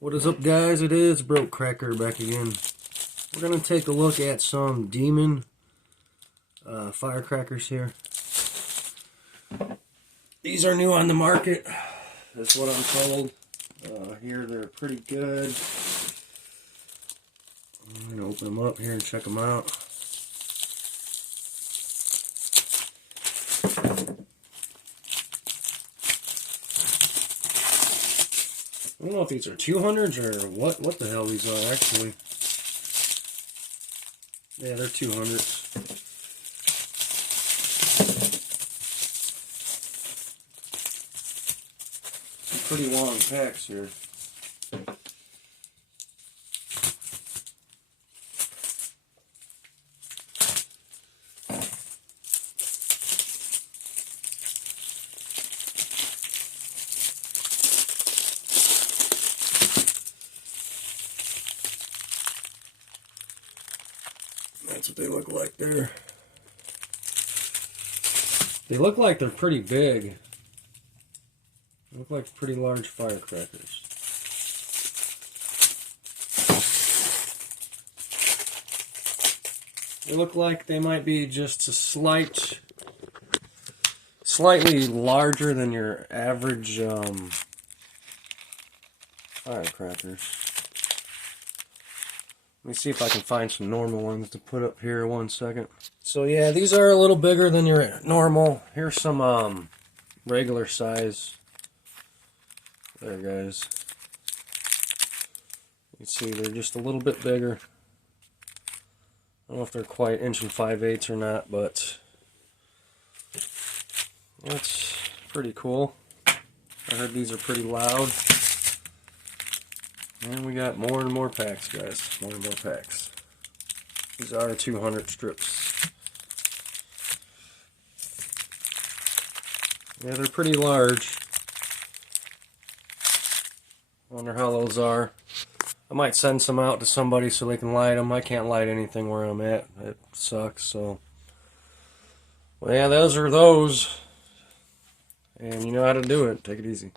What is up, guys? It is Broke Cracker back again. We're going to take a look at some Demon firecrackers here. These are new on the market. That's what I'm told. Here they're pretty good. I'm going to open them up here and check them out. I don't know if these are 200s or what the hell these are actually. Yeah, they're 200s. Some pretty long packs here. That's what they look like there. They look like they're pretty big. They look like pretty large firecrackers. They look like they might be just a slightly larger than your average firecrackers. Let me see if I can find some normal ones to put up here 1 second. So yeah, these are a little bigger than your normal. Here's some regular size. There, guys. You can see they're just a little bit bigger. I don't know if they're quite 1 5/8" or not, but it's pretty cool. I heard these are pretty loud. And we got more and more packs, guys. More and more packs. These are 200 strips. Yeah, they're pretty large. Wonder how those are. I might send some out to somebody so they can light them. I can't light anything where I'm at. It sucks, so. Well, yeah, those are those. And you know how to do it. Take it easy.